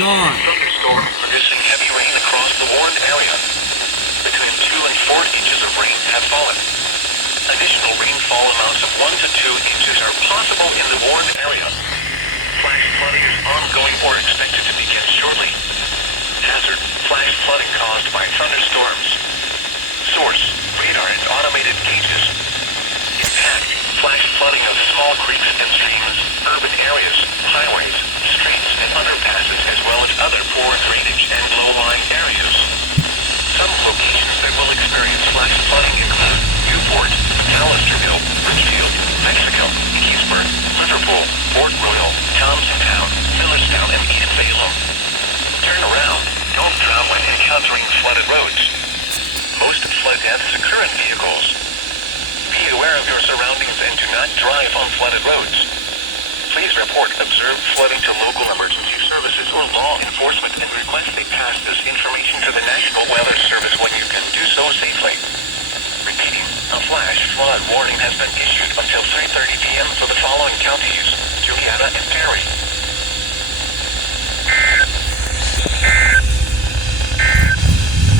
dawn. Thunderstorm producing heavy rain across the warned area. Between 2 and 4 inches of rain have fallen. Additional rainfall amounts of 1 to 2 inches are possible in the warned area. Flash flooding is ongoing or expected to begin shortly. Hazard: flash flooding caused by thunderstorms. Source: radar and automated gauges. Impact: flash flooding of small creeks and streams, urban areas, highways, streets and underpasses, as well as other poor drainage and low-lying areas. Some locations that will experience flash flooding include Newport, Pallisterville, Richfield, Mexico, Keysburg, Liverpool, Port Royal, Thompsontown, Millerstown, and Eden-Salem. Turn around. Don't drown when encountering flooded roads. Most flood deaths occur in vehicles. Be aware of your surroundings and do not drive on flooded roads. Please report observed flooding to local emergency services or law enforcement and request they pass this information to the National Weather Service when you can do so safely. Repeating, a flash flood warning has been issued until 3:30 p.m. for the following counties: Juliana and Perry.